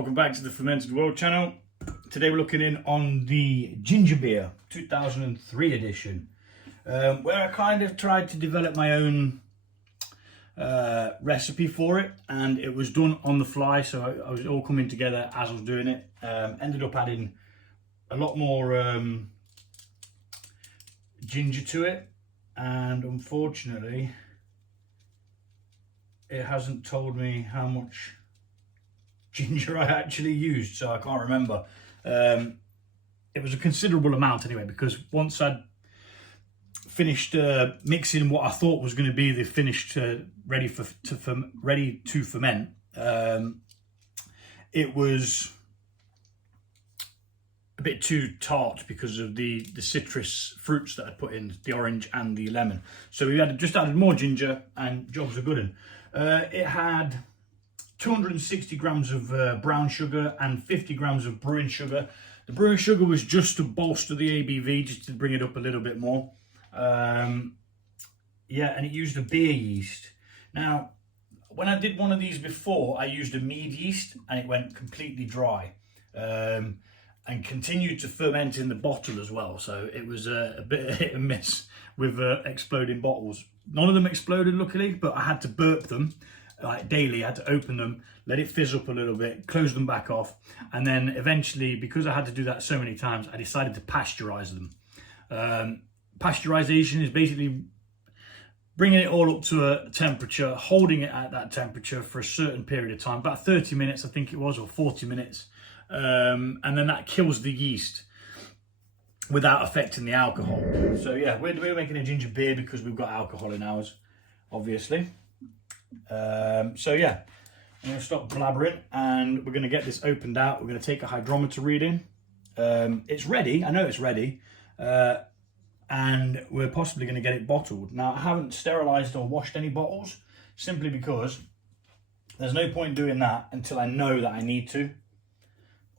welcome back to the Fermented World channel. Today we're looking in on the ginger beer 2003 edition, where I kind of tried to develop my own recipe for it, and it was done on the fly, so I was all coming together as I was doing it. Ended up adding a lot more ginger to it, and unfortunately it hasn't told me how much ginger I actually used, so I can't remember. It was a considerable amount anyway, because once I'd finished mixing what I thought was going to be the finished ready to ferment, it was a bit too tart because of the citrus fruits that I put in, the orange and the lemon. So we just added more ginger and jobs are good. It had 260 grams of brown sugar and 50 grams of brewing sugar. The brewing sugar was just to bolster the ABV, just to bring it up a little bit more. Yeah, and it used a beer yeast. Now, when I did one of these before, I used a mead yeast and it went completely dry. And continued to ferment in the bottle as well. So it was a bit hit and miss with exploding bottles. None of them exploded, luckily, but I had to burp them like daily. I had to open them, let it fizz up a little bit, close them back off, and then eventually, because I had to do that so many times, I decided to pasteurize them. Pasteurization is basically bringing it all up to a temperature, holding it at that temperature for a certain period of time, about 30 minutes I think it was, or 40 minutes, and then that kills the yeast without affecting the alcohol. So yeah, we're making a ginger beer because we've got alcohol in ours, obviously. So yeah, I'm going to stop blabbering and we're going to get this opened out. We're going to take a hydrometer reading. It's ready, I know it's ready, and we're possibly going to get it bottled. Now, I haven't sterilised or washed any bottles, simply because there's no point doing that until I know that I need to.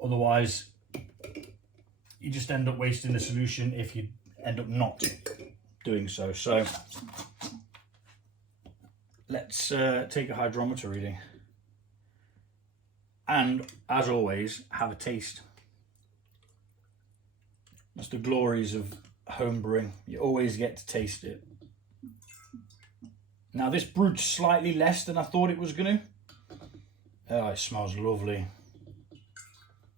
Otherwise, you just end up wasting the solution if you end up not doing so. So let's take a hydrometer reading. And as always, have a taste. That's the glories of home brewing. You always get to taste it. Now, this brewed slightly less than I thought it was going to. Oh, it smells lovely.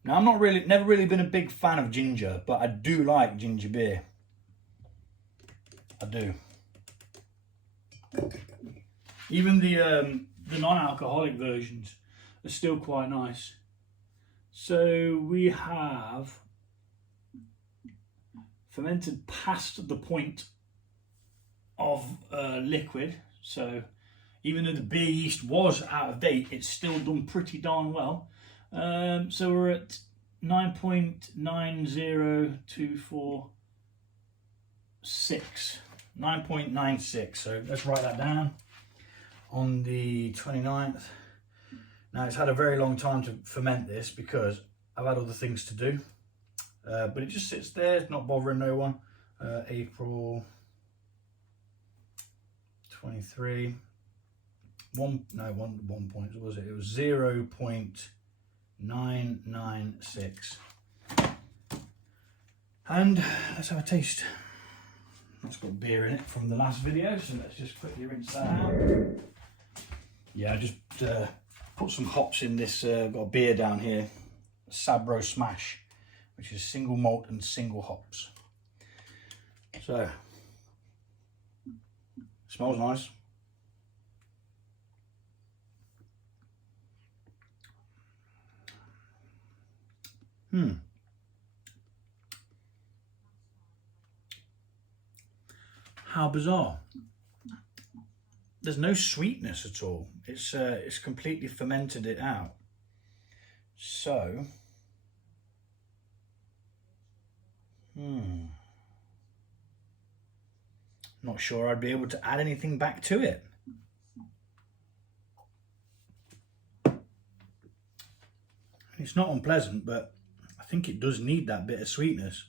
Now, never really been a big fan of ginger, but I do like ginger beer. I do. Even the non-alcoholic versions are still quite nice. So we have fermented past the point of liquid. So even though the beer yeast was out of date, it's still done pretty darn well. So we're at 9.90246. 9.96. So let's write that down. On the 29th. Now, it's had a very long time to ferment this because I've had other things to do. But it just sits there, it's not bothering no one. April 23. One point, was it? It was 0.996. And let's have a taste. That's got beer in it from the last video, so let's just quickly rinse that out. Yeah, I just put some hops in this, got a beer down here, Sabro Smash, which is single malt and single hops. So, smells nice. How bizarre. There's no sweetness at all. It's completely fermented it out. So, not sure I'd be able to add anything back to it. It's not unpleasant, but I think it does need that bit of sweetness.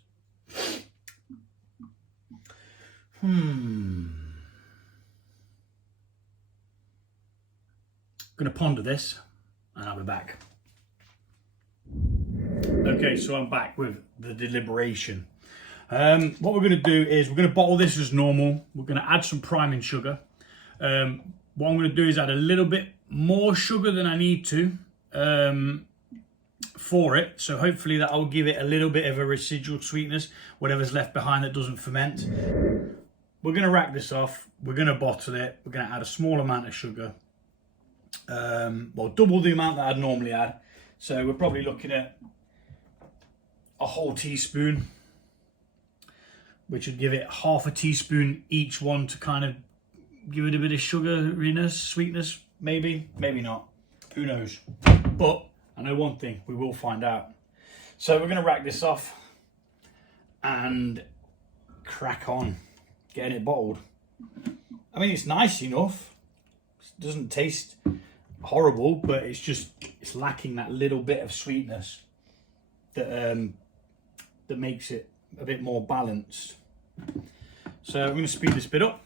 Going to ponder this and I'll be back. Okay, so I'm back with the deliberation. What we're going to do is we're going to bottle this as normal. We're going to add some priming sugar. What I'm going to do is add a little bit more sugar than I need to for it. So hopefully that will give it a little bit of a residual sweetness, whatever's left behind that doesn't ferment. We're going to rack this off. We're going to bottle it. We're going to add a small amount of sugar. Well, double the amount that I'd normally add. So we're probably looking at a whole teaspoon, which would give it half a teaspoon each one to kind of give it a bit of sugariness, sweetness, maybe not, who knows. But I know one thing, we will find out. So we're going to rack this off and crack on getting it bottled. I mean, it's nice enough, it doesn't taste horrible, but it's lacking that little bit of sweetness that that makes it a bit more balanced. So I'm going to speed this bit up.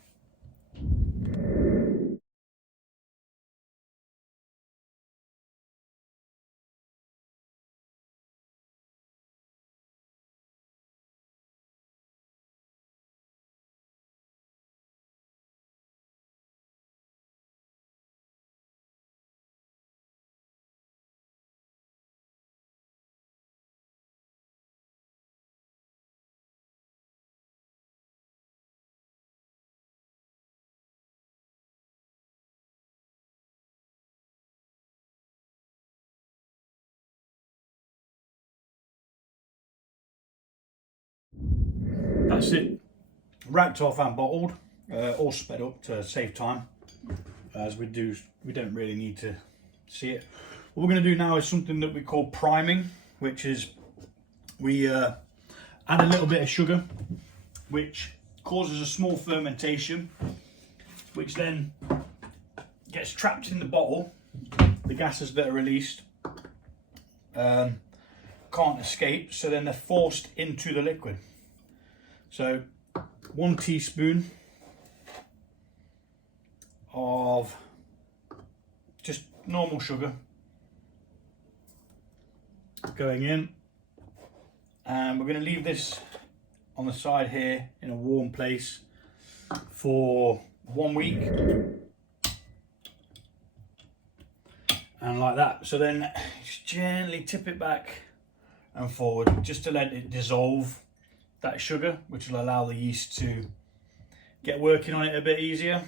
That's it, racked off and bottled, all sped up to save time, as we don't really need to see it. What we're going to do now is something that we call priming, which is we add a little bit of sugar, which causes a small fermentation, which then gets trapped in the bottle. The gases that are released can't escape, so then they're forced into the liquid. So 1 teaspoon of just normal sugar going in, and we're going to leave this on the side here in a warm place for 1 week, and like that. So then just gently tip it back and forward just to let it dissolve that sugar, which will allow the yeast to get working on it a bit easier.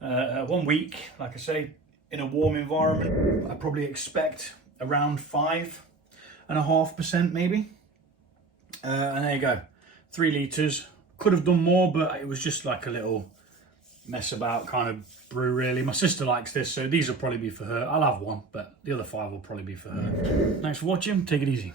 1 week, like I say, in a warm environment, I probably expect around 5.5% maybe. And there you go, 3 litres. Could have done more, but it was just like a little mess about kind of brew really. My sister likes this, so these will probably be for her. I'll have one, but the other 5 will probably be for her. Thanks for watching, take it easy.